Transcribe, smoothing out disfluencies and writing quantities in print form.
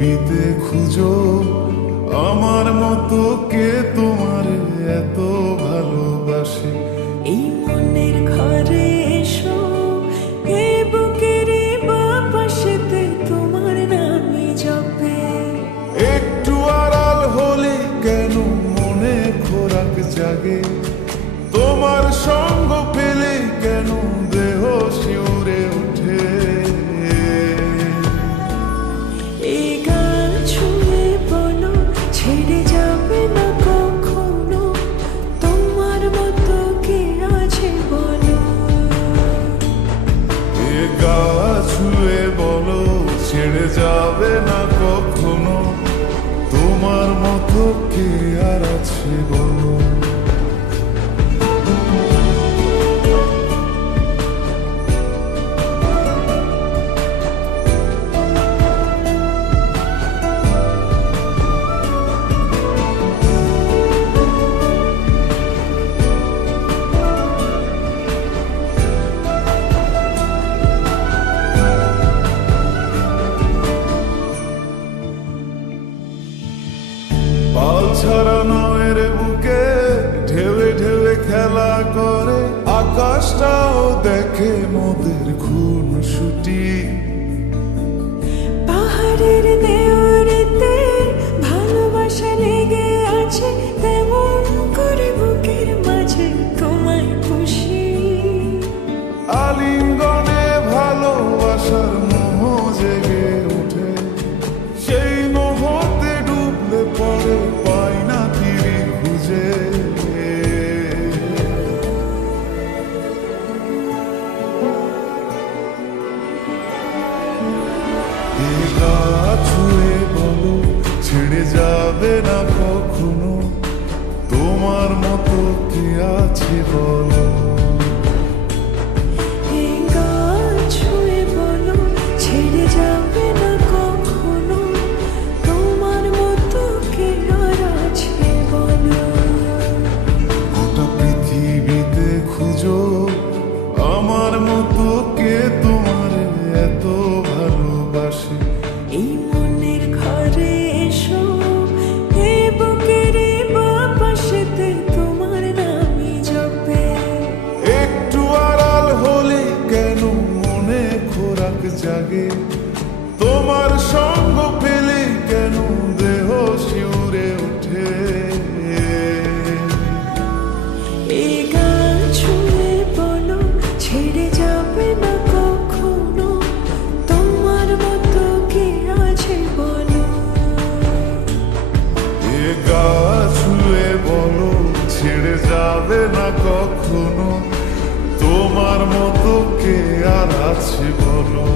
পৃথিবীতে খুঁজো আমার মতো কে তোমার এত ভালোবাসে। এই মনের ঘরে এসো, এই বুকের বাপাশেতে তোমার নামই জপে। একটু আড়াল হলে কেন মনে খোরাক জাগে, তোমার সঙ্গ পেলে কেন দেহ শিউরে ওঠে। এই গান ছুঁয়ে বলো ছেড়ে যাবে না কখনো, তোমার মতো কে আছে বলো। এ গা ছুঁয়ে বলো ছেড়ে যাবে না কখনো, তোমার মতো কে আর আছে বলো। পাল ছাড়া নামের বুকে ঢেউে ঢেউে খেলা করে, আকাশটাও দেখে মোদের খুন ছুটি। পাহাড়ের দেওয়ারেতে ভালোবাসা লেগে আছে, তেমন করে বুকের মাঝে তোমায় পুষি। আলিঙ্গনে ভালোবাসার মোহ জেগে ওঠে, সেই মোহতে ডুবলে পরে পাই না ফিরি খুঁজে। এ গা ছুঁয়ে বলো ছেড়ে যাবে না কখনো, তোমার মতো কে আছে বলো। এই গান ছুঁয়ে বলো ছেড়ে যাবে না কখনো, তোমার মতো কে আর আছে বলো। গোটা পৃথিবীতে খুঁজো আমার মতো কে তোমার এত ভালোবাসে। এই মনের ঘরে এসো, এই বুকের বাপাশেতে তোমার নামই জপে। একটু আড়াল হলে কেন মনে খোরাক জাগে, তোমার সঙ্গ পেলে কেন দেহ শিউরে ওঠে। এই গান ছুঁয়ে বলো ছেড়ে যাবে না কখনো, তোমার মতো কে আছে বলো। এ গা ছুঁয়ে বলো ছেড়ে যাবে না কখনো, তোমার মতো কে আর আছে বলো।